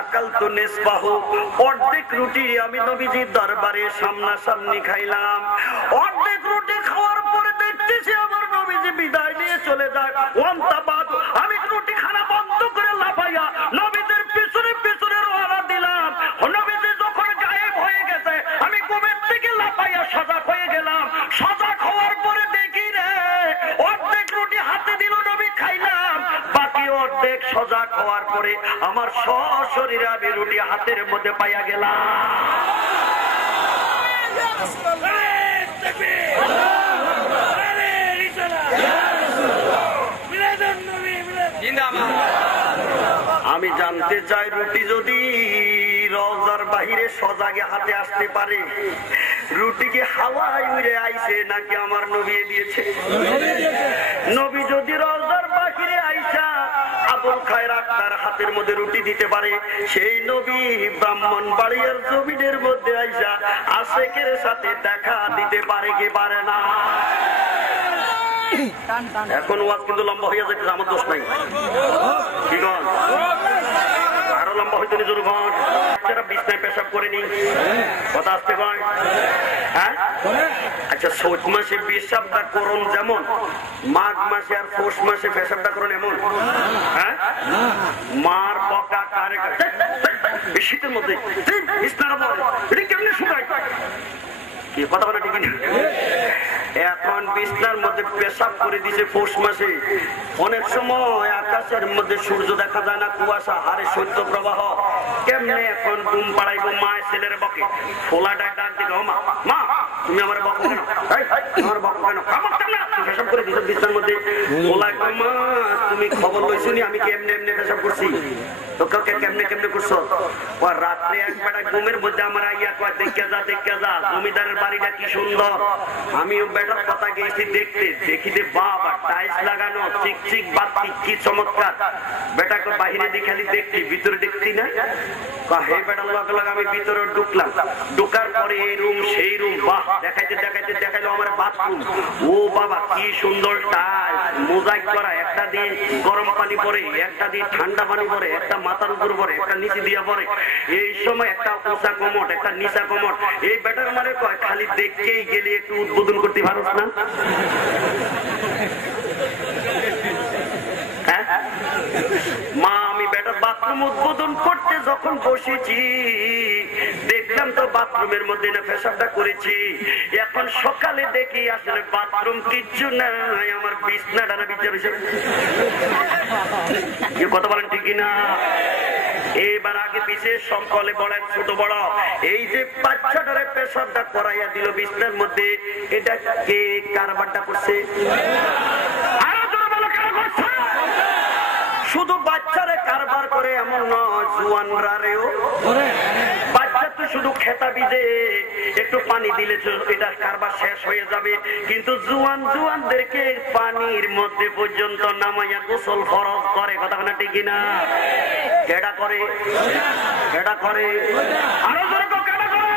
আকাল তো নিসবাহু, অর্ধেক রুটি আমি নবীজির দরবারে সামনাসামনি খাইলাম। অর্ধেক রুটি খাওয়ার পরে দেখতেছি আমার নবীজি বিদায় নিয়ে চলে যায়। ওয়ান্তাবাদ, আমি রুটি খানা বন্ধ করে লাফাইয়া নবীদের পিছনে পিছনে রওনা দিলাম। নবীজি যখন গায়েব হয়ে গেছে, আমি ঘুমের থেকে লাফাইয়া সজাগ হয়ে গেলাম। সজাগ হওয়ার পরে দেখি রে, অর্ধেক রুটি হাতে দিল নবী, খাইলাম। বাকি অর্ধেক সজাগ হওয়ার পরে আমার সশরীরে আমি রুটি হাতের মধ্যে পাইয়া গেলাম। আমি জানতে চাই, রুটি যদি রওজার বাহিরে সজাগে হাতে আসতে পারে, রুটি কি হাওয়ায় উড়ে আইছে নাকি আমার নবী দিয়েছে? নবী যদি রওজার বাহিরে আইসা আবুল খায়র তার হাতের মধ্যে রুটি দিতে পারে, সেই নবী ব্রাহ্মণবাড়িয়ার জমিনের মধ্যে আইসা আশেকের সাথে দেখা দিতে পারে কি পারে না? এখন ওয়াজ কিন্তু লম্বা হইয়া যাচ্ছে, আমার দোষ নাই, কি কন? আরো লম্বা হইতে নিজের ঘর যারা বিছনায় পেশাব করে নি, কথা আসতে কয়, হ্যাঁ? আচ্ছা, চৈত মাসে পেশাবটা করুন যেমন, মাঘ মাসে আর পৌষ মাসে পেশাবটা করুন এমন, হ্যাঁ? মার বকা কারে শীতের মধ্যে কেমনি শুকায়, কি কথা বলে ঠিক না? এখন বিছনার মধ্যে পেশাব করে দিছে পৌষ মাসে। অনেক সময় আকাশের মধ্যে সূর্য দেখা যায় না, কুয়াশা, হারে শৈত্য প্রবাহ, কেমনে এখন ঘুম পাড়াইবো? মায়ের ছেলের বকে, ফোলাটা ডাক দিল, মা মা তুমি আমার বকো কেন, আমার বকো কেন, পেশাব করে দিছ বিছনার মধ্যে। ফোলা, মা তুমি খবর লইছো নি আমি কেমনে এমনি পেশাব করছি? তো কেমনে কেমনে করছো? রাত্রে একবার ঘুমের মধ্যে আমার আইয়া কয়, দেখে যা দেখে যা, জমিদারের বাড়িটা কি সুন্দর। আমিও বেটার কথা গেছি দেখতে, দেখিতে বাবা টাইলস লাগানো, চিকচিক বাতি, কি চমৎকার। বেটাকে বাহিরে দিয়ে খালি দেখছি, ভিতরে দেখছি না। হে বেটার লগে লগে আমি ভিতরে ঢুকলাম। ঢুকার পরে এই রুম সেই রুম, বাহ, দেখাইতে দেখাইতে দেখাইলো আমার বাথরুম। ও বাবা কি সুন্দর টাইলস, মোজাইক করা, একটা দিয়ে গরম পানি পরে, একটা দিয়ে ঠান্ডা পানি পরে, একটা মাথার উপর পরে, একটা নিচে দিয়ে পরে। এই সময় একটা উঁচা কমট, একটা নিচা কমট। এই বেটার মানে কয় খালি দেখতেই গেলে একটু উদ্বোধন করতে পারোস না? মা আমি বেটার বাথরুম উদ্বোধন করতে যখন বসেছি, দেখলাম তো বাথরুমের মধ্যে না পেশাবটা করেছি। এখন সকালে দেখি আসলে বাথরুম কিচ্ছু নাই, আমার বিছনাটা না বিচার হিসেবে। কথা বলেন ঠিক না? এবার আগে পিছে সকলে বলেন ছোট বড়, এই যে বাচ্চাটারে পেশাবটা করাইয়া দিল বিছনার মধ্যে, এটা কে কারবারটা করছে? আরো জোরে বলো, কেন করছে? শুধু বাচ্চারে কারবার করে এমন নয়, জুয়ানরারেও বাচ্চা তো শুধু খেতা বিজে একটু পানি দিলে এটা কারবার শেষ হয়ে যাবে, কিন্তু জুয়ানদেরকে পানির মধ্যে পর্যন্ত নামাইয়া গোসল ফরজ করে। কথা না ঠিক না? কেডা করে? কেডা করে? আরো জোরে কেডা করে?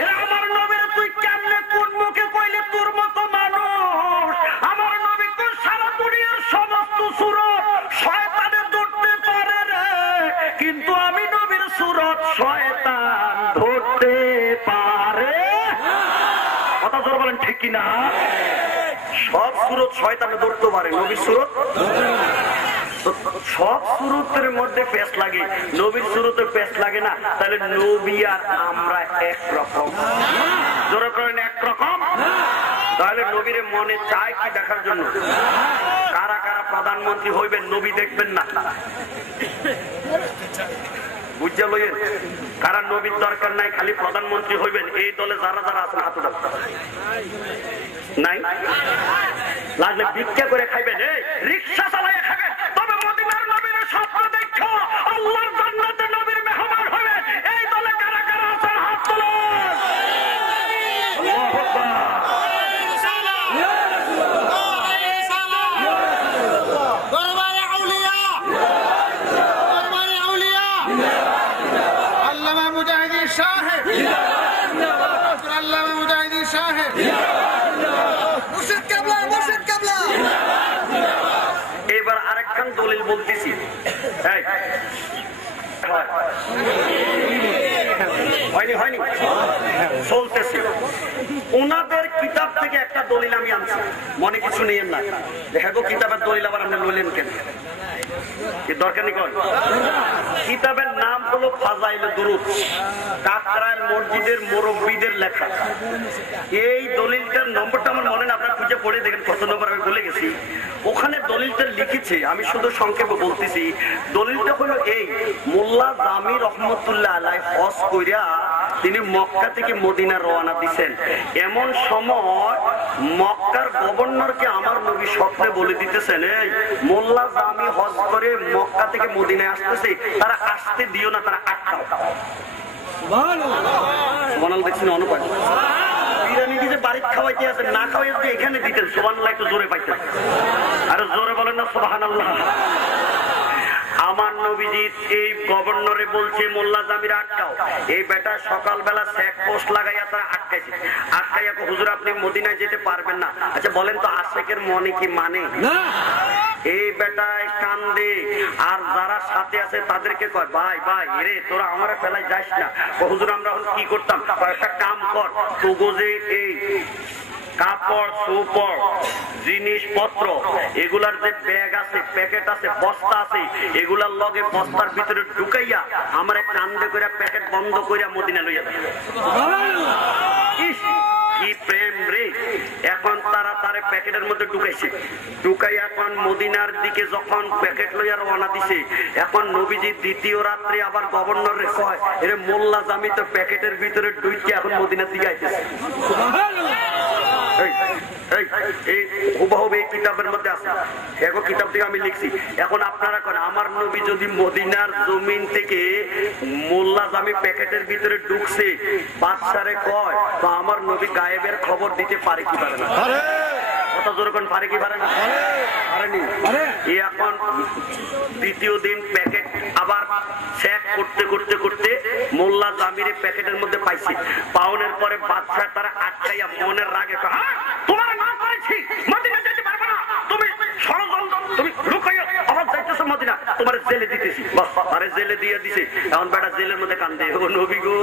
এরা আমার নবীর তুই কেমনে কোন মুখে কইলে তোর মতো মানুষ? আমার নবী তো সারা দুনিয়ার সমস্ত সুরত শয়তানে ধরতে পারে রে, কিন্তু আমি নবীর সুরত শয়তান ধরতে পারে। কথা জোরে বলেন ঠিক কি না? সব সুরত শয়তানে ধরতে পারে, নবীর সুরত সব সুরতের মধ্যে পেশ লাগে, নবীর সুরতে পেশ লাগে না। তাহলে নবী আর আমরা একরকম? জোরে করেন একরকম? তাহলে নবীর মনে চায় কি দেখার জন্য? কারা কারা প্রধানমন্ত্রী হইবেন নবী দেখবেন না? বুঝা লইয়েন, কারা নবীর দরকার নাই, খালি প্রধানমন্ত্রী হইবেন, এই দলে যারা যারা আছেন হাত উঠান। নাই লাগলে ভিক্ষা করে খাইবেন, রিক্সা চালাইয়া খাবেন, তবে মদিনার নবীর স্বপ্ন দেখো আল্লাহর জান্নাতে নবীর মেহমান হবে। এই দলে কারা কারা আছেন হাত তুলুন। আল্লাহু আকবার। দরবারে আউলিয়া, দরবারে আউলিয়া, আল্লামা মুজাহিদিন সাহেব, আল্লামা মুজাহিদিন সাহেব, মুর্শিদ কেবলা, মুর্শিদ কেবলা। এবার আরেকখান দলিল বলতেছি, হয়নি হয়নি চলতেছে। ওনাদের কিতাব থেকে একটা দলিল আমি আনছি, মনে কিছু নিয়েন না। দেখো কিতাবের দলিল আবার আপনি লইলেন কেন? দরকার নেই। কিতাবের নাম হলো ফাজাইলে দুরুদ, কাকরাইল মসজিদের মুরব্বীদের লেখা। এই দলিলটার নম্বরটা আমার মনে না, আপনারা খুঁজে পড়ে দেখেন কত নম্বর, আমি ভুলে গেছি। ওখানে দলিলটা লিখেছে, আমি শুধু সংক্ষেপে বলতেছি। দলিলটা হলো এই, মোল্লা জামি রহমতুল্লাহ আলাই হজ কইরা তিনি মক্কা থেকে মদিনা রওনা দিছেন। এমন সময় মক্কার গভর্নরকে আমার নবী স্বপ্নে বলে দিতেছেন, এই মোল্লা জামি হজ করে মক্কা থেকে মদিনায় আসতেছে, তারা আসতে দিও না, তারা আটকাও। সুবহানাল্লাহ দেখছেন অনুপাত। বিরিয়ানি দিতে বাড়িতে খাওয়াইতে আছেন, না খাওয়াইতে এখানে দিতেন। সুবহানাল্লাহ একটু জোরে পাইতেন, আর জোরে বলেন না সুবহানাল্লাহ। আমার নবীজি এই গভর্নরে বলছে মোল্লা জামির আটকাও। এই বেটা সকালবেলা চেক পোস্ট লাগাইয়া তারা আটকাইছে। আটকাইয়া হুজুর আপনি মদিনায় যেতে পারবেন না। আচ্ছা বলেন তো আশেকের মনে কি মানে? এই বেটায় কান্দে, আর যারা সাথে আছে তাদেরকে কয়, ভাই ভাই রে তোরা আমার ফেলাই যাস না। হুজুর আমরা কি করতাম, একটা কাম কর, তোগো যে এই কাপড় সুপড় জিনিসপত্র এগুলার যে ব্যাগ আছে, প্যাকেট আছে, বস্তা আছে, এগুলার লগে বস্তার ভিতরে ঢুকাইয়া আমার কান্দে করে প্যাকেট বন্ধ করিয়া মদিনা লইয়া দেয়। কি প্রেম রে! এখন তারা তারে প্যাকেটের মধ্যে ঢুকাইছে, ঢুকাই এখন মদিনার দিকে যখন প্যাকেট লইয়া রওনা দিছে, এখন নবীজি দ্বিতীয় রাত্রে আবার গভর্নর রে কয়, এরে মোল্লা জামি তো প্যাকেটের ভিতরে ঢুকে এখন মদিনার দিকে আইতেছে। কিতাবের মধ্যে আছে, এখন কিতাব থেকে আমি লিখছি। এখন আপনারা করেন, আমার নবী যদি মদিনার জমিন থেকে মোল্লা জামি প্যাকেটের ভিতরে ঢুকছে বাদশারে কয়, তো আমার নবী গায়েবের খবর দিতে পারে কি পারে না? কত জোর কোন পারে কি পারে না? পারেনি। এখন দ্বিতীয় দিন প্যাকেট আবার চেক করতে করতে করতে মোল্লা জামির প্যাকেটের মধ্যে পাইছি। পাওনের পরে বাদশা তারা আটকাইয়া মনের রাগে, তোমার না করেছি মদিনা যেতে পারবে না, তুমি ষড়যন্ত্র, তুমি লুকাইয়া আবার যাইতেছো মদিনা, তোমার জেলে দিতেছি। আরে জেলে দিয়ে দিছে। এখন বেটা জেলের মধ্যে কান্দে, ও নবী গো,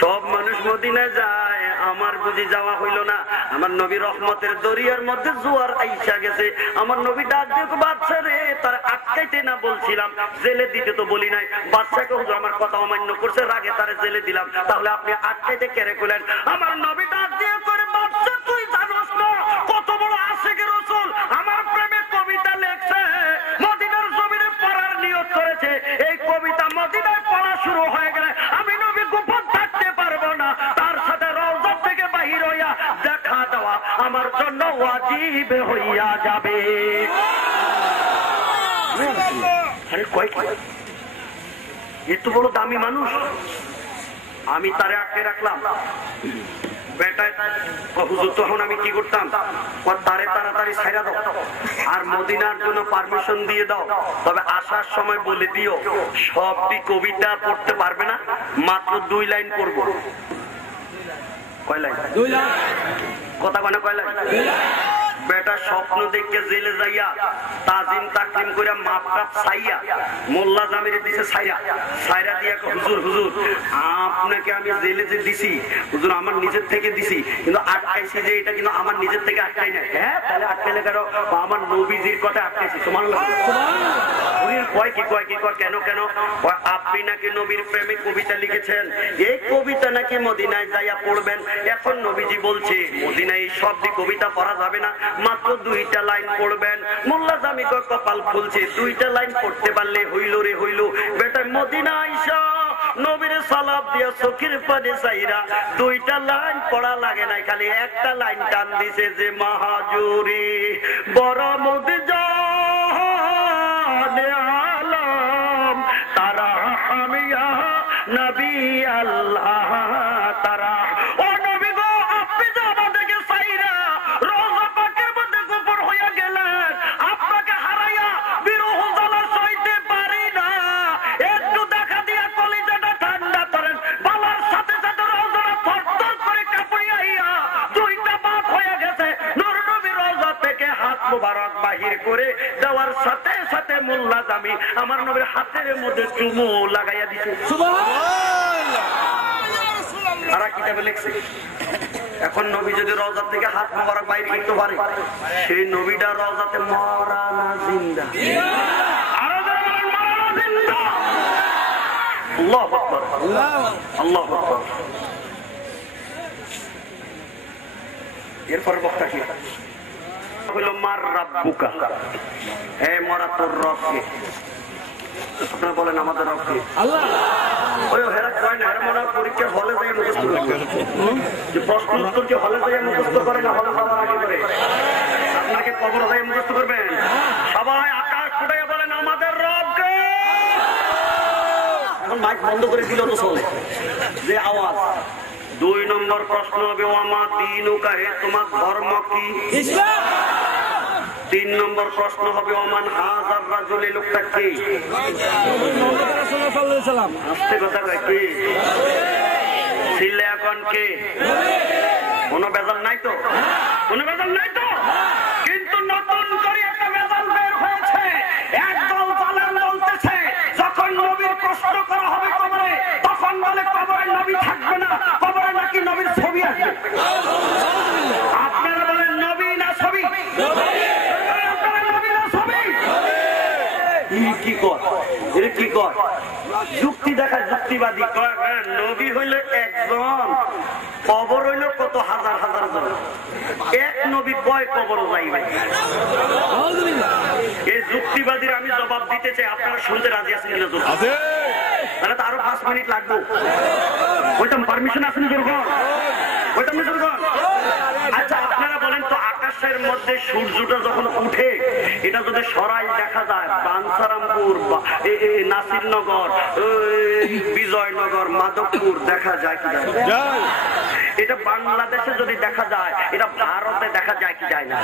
সব মানুষ মদিনায় যায়, আমার বুঝি যাওয়া হইল না। আমার নবী রহমতের দরিয়ার মধ্যে জোয়ার আইসা গেছে। আমার নবী ডাক দিয়ে বাচ্চা রে, তার আটকাইতে না বলছিলাম, জেলে দিতে তো বলি নাই। বাচ্চাকে হুজুর আমার কথা অমান্য করছে, রাগে তারে জেলে দিলাম, তাহলে আপনি আটকাইতে কেড়ে করলেন? আমার নবী ডাক দিয়ে করে, বাচ্চা তুই জানোস না কত বড় আশিকের রাসূল আমার প্রেমে কবিতা লেখছে, মদিনার জমিনে পড়ার নিয়ত করেছে, এই কবিতা ওয়াজিব হইয়া যাবে। আরে কয় এত বড় দামি মানুষ, আমি তারে আটকে রাখলাম। তখন আমি কি করতাম, তারে তাড়াতাড়ি ছাইরা দাও আর মদিনার জন্য পারমিশন দিয়ে দাও, তবে আসার সময় বলে দিও সবটি কবিতা পড়তে পারবে না, মাত্র 2 লাইন পড়বো। কয় লাইন? 2 লাইন। কথা মানে কয় লাইন? বেটা স্বপ্ন দেখে জেলে যাইয়া তাজিম তাকলিম করে মাপ কাপ ছাইয়া মোল্লা জামিরে দিছে ছাইরা দিয়া হুজুর হুজুর আপনাকে আমি জেলে যে দিছি হুজুর আমার নিজের থেকে দিছি, কিন্তু আটকাইছি যে এটা কিন্তু আমার নিজের থেকে আটকাই না। হ্যাঁ তাহলে আটকাইলে কেন? আমার নবীজির কথা আটকাইছি। তোমার কয় কি কয় কি কয় কেন কেন? আপনি নাকি নবীর প্রেমে কবিতা লিখেছেন, এই কবিতা নাকি মদিনায় যাইয়া পড়বেন। এখন নবীজি বলছে মদিনায় সব কবিতা পড়া যাবে না, মাত্র 2টা লাইন পড়বেন। মোল্লা জামি কপাল ফুলছে, 2টা লাইন পড়তে পারলে হইল রে হইল। বেটা মদিনা আইসা নবীর সালাম দিয়া চোখের পানি চাইরা 2টা লাইন পড়া লাগে নাই, খালি একটা লাইন টান দিছে যে মাহাজুরি বড় মুদজানে আলম তারা হামিয়া নবী আল্লাহ তারা। ও নবী গো, আপনি যে আমাদেরকে চাইরা রোজা পাকের মধ্যে গোপন হইয়া গেলেন, আপনাকে হারাইয়া বিরহ জ্বালা সইতে পারি না, একটু দেখা দিয়া কলিজাটা ঠান্ডা করেন। বাবার সাথে সাথে রোজাটা থরথর করে কাঁপিয়া 2টা বাপ হয়ে গেছে। নূর নবী রোজা থেকে হাত মোবারক বাহির করে দেওয়ার সাথে সাথে মোল্লা জামি আমার নবীর হাতের মধ্যে চুমু লাগাইয়া দিছে। সুবহানাল্লাহ। তারা কিতাবে লিখছে এখন নবী যদি রওজা থেকে হাত মোবারক বাইরে করতে পারে, সেই নবীটা রওজাতে মরা না জিন্দা? আল্লাহু আকবার, আল্লাহু আকবার। এরপর বক্তা কি হলো? মার রাব্বুকা, হে মরা তোর রব কে? আপনারা বলেন আমাদের রব কে? আল্লাহ। ওই হেরা কয় না, হেরা মনে হয় পরীক্ষার হলে যাই মুখস্থ করে, যে প্রশ্ন উত্তর কি হলে যাই মুখস্থ করে না হলে যাওয়ার আগে করে? আপনাকে কবর যাই মুখস্থ করবেন? সবাই আকাশ ফুটাইয়া বলেন আমাদের রব কে? এখন মাইক বন্ধ করে দিল তো চলে যে আওয়াজ। 2 নম্বর প্রশ্ন হবে ওয়ামা দীনুকা, হে তোমার ধর্ম কি? ইসলাম। 3 নম্বর প্রশ্ন হবে ওমান হাযার রাজুল, এই লোকটা কে? আস্তে কথা কয় কি? ছিলে এখন কে? কোনো বেজাল নাই তো? কোনো বেজাল নাই তো? কিন্তু নতুন করে একটা বেজাল বের হয়েছে। একদল জালেম বলতেছে যখন নবীর প্রশ্ন করা হবে কবরে, তখন বলে কবরে নবী থাকবে না, কবরে নাকি নবীর ছবি আসবে। আপনারা বলেন নবী না ছবি? কি কয়? কি কয়? যুক্তি দেখায়, যুক্তিবাদী কয় নবী হইল একজন, কবর হইল কত হাজার হাজার জন। এক নবী কয় কবর যাইবে? এই যুক্তিবাদীর আমি জবাব দিতে চাই, আপনারা শুনতে রাজি আছেন কিনা? তাহলে তো আরো 5 মিনিট লাগবে। ওইটাম পারমিশন আছে নিজের ঘর? ওইটাম নিজের ঘর? আচ্ছা আপনারা বলেন তো, আকাশের মধ্যে সূর্যটা যখন উঠে এটা যদি সরাই দেখা যায়, বাঞ্ছারামপুর, নাসিরনগর, বিজয়নগর, মাধবপুর দেখা যায় কি যায়? এটা বাংলাদেশে যদি দেখা যায়, এটা ভারতে দেখা যায় কি যায় না?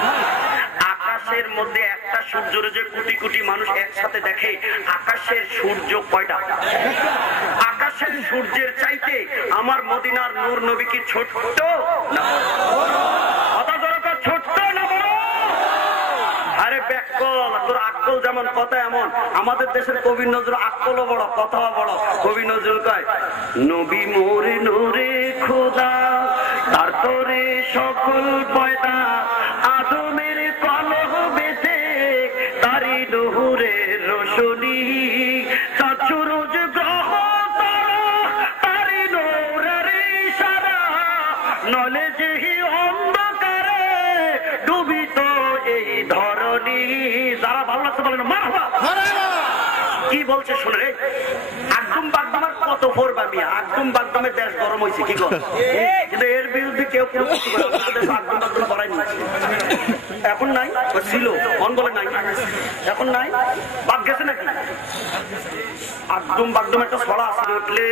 আকাশের মধ্যে একটা সূর্যের যে কোটি কোটি মানুষ একসাথে দেখে, আকাশের সূর্য কয়টা? আকাশের সূর্যের চাইতে আমার মদিনার নূর নবী কি ছোট্ট না? ছোট্ট না বড়? আরে ব্যাকল, তোর আক্কল যেমন কথা এমন। আমাদের দেশের কবি নজরুল আক্কলও বড়, কথাও বড়। কবি নজরুল কয় নবী মোরে নূরে খোদা, তারপরে সকল পয়দা, আদমের কলহ বেঁধে তারি নূরের রোশনী, চাচুরোজ গ্রহ তারা তারি নূরের ইশারা, নলে যেহি অন্ধকারে ডুবিত এই ধরনী। যারা ভালো লাগছে বলেন মারহাবা। কি বলছে শুনে রে, একদম বাগদমের কত ফোরবা মিয়া, একদম বাগদমের দেশ গরম হয়েছে কি কর, কিন্তু এর বিরুদ্ধে কেউ কোনো কিছু করে না, দেশ একদম বাগদম করাই নিচ্ছে। এখন নাই, ছিল মন বলে নাই, এখন নাই, বাদ গেছে নাকি? একদম বাগদম একটা ছড়া আছে, উঠলে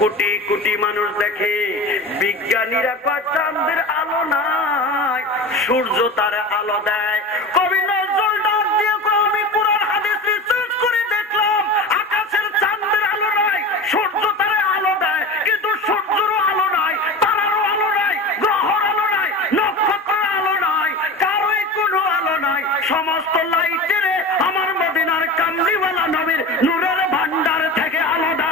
কোটি কোটি মানুষ দেখে, বিজ্ঞানীরা কয় চাঁদের আলো নাই, সূর্য তার আলো দেয়। কবি নজরুল ডাক দিয়ে আমি কোরআন হাদিস রিসার্চ করে দেখলাম, আকাশের চাঁদের আলো নাই, সূর্য তার আলো দেয়, কিন্তু সূর্যেরও আলো নাই, তারারও আলো নাই, গ্রহর আলো নাই, নক্ষত্রের আলো নাই, কারোই কোনো আলো নাই। সমস্ত লাইটের আমার মদিনার কামলিওয়ালা নবীর নূরের ভান্ডার থেকে আলাদা।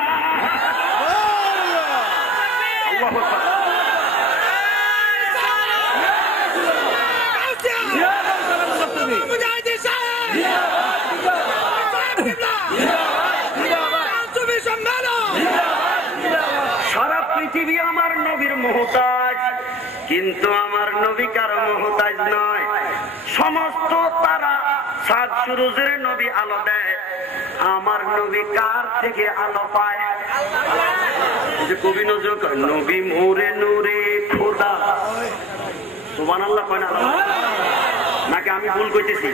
সারা পৃথিবী আমার নবীর মুহতাজ, কিন্তু আমার নবী কারো মুহতাজ নয়। সমস্ত তারা সাত সুরুজের নবী আলো দেয়, আমার নবী কার থেকে আলো পায়? যে কবি নজরুল কয় নবী মোরে নূরে খোদা, সুবহানাল্লাহ কয় না? নাকি আমি ভুল কইতেছি?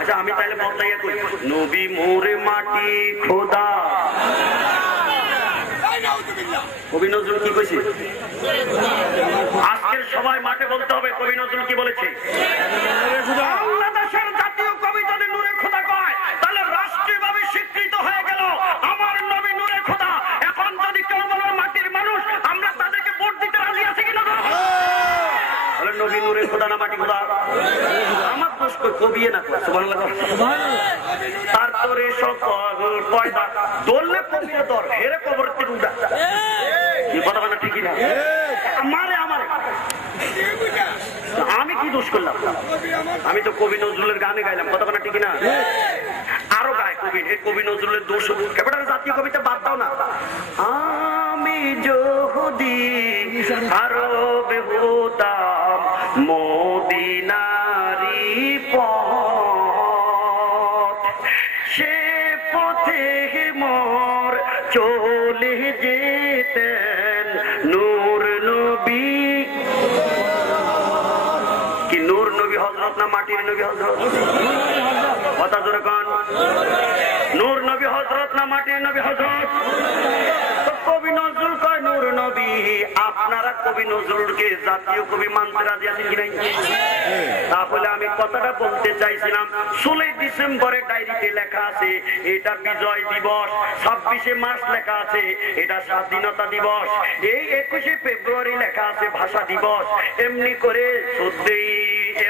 আচ্ছা আমি তাহলে বলতাইয়া কই, নবী মোরে মাটি খোদা। কবি নজরুল কি কইছে? আজকের সবাই মাঠে বলতে হবে কবি নজরুল কি বলেছে। বাংলাদেশের জাতীয় কবি যদি নূরে খোদা কয়, তাহলে রাষ্ট্রীয়ভাবে স্বীকৃত হয়ে গেল আমার নবী নূরে খোদা। এখন যদি কেউ বলে মাটির মানুষ, আমরা তাদেরকে ভোট দিতে রাজি আছি কিনা? তাহলে নবী নূরে খোদা না মাটি খোদা? আমার দোষ কবি না, সুবহানাল্লাহ। তারপরে সকল পয়দা দললে কবিরে দর হেরে কবর থেকে উঠা, এই কথা বলা ঠিকই না? আমারে আমারে আমি কি দোষ করলাম? আমি তো কবি নজরুলের গানে গাইলাম, কথা বলা ঠিকই না? আরো গায় কবি, এই কবি নজরুলের দোষ এবার জাতীয় কবিতা বাদ দাও না। আমি যদি আরবে হতাম মদিনারি পথ, সে পথে মোর চলে যেতেন নূর নবী। কি নূর নবী হযরত না মাটির নবী হযরত? কথা জোরে কোন, নূর নবী হযরত না মাটির নবী হযরত? কবি নজরুল কয় নূর নবী। আপনারা কবি নজরুলকে জাতীয় কবি মানতে রাজি আছেন কি নাই? তাহলে আমি কথাটা বলতে চাইছিলাম, 16 ডিসেম্বরে ডায়েরিতে লেখা আছে এটা বিজয় দিবস, 26 মার্চ লেখা আছে এটা স্বাধীনতা দিবস, এই 21 ফেব্রুয়ারি লেখা আছে ভাষা দিবস। এমনি করে 14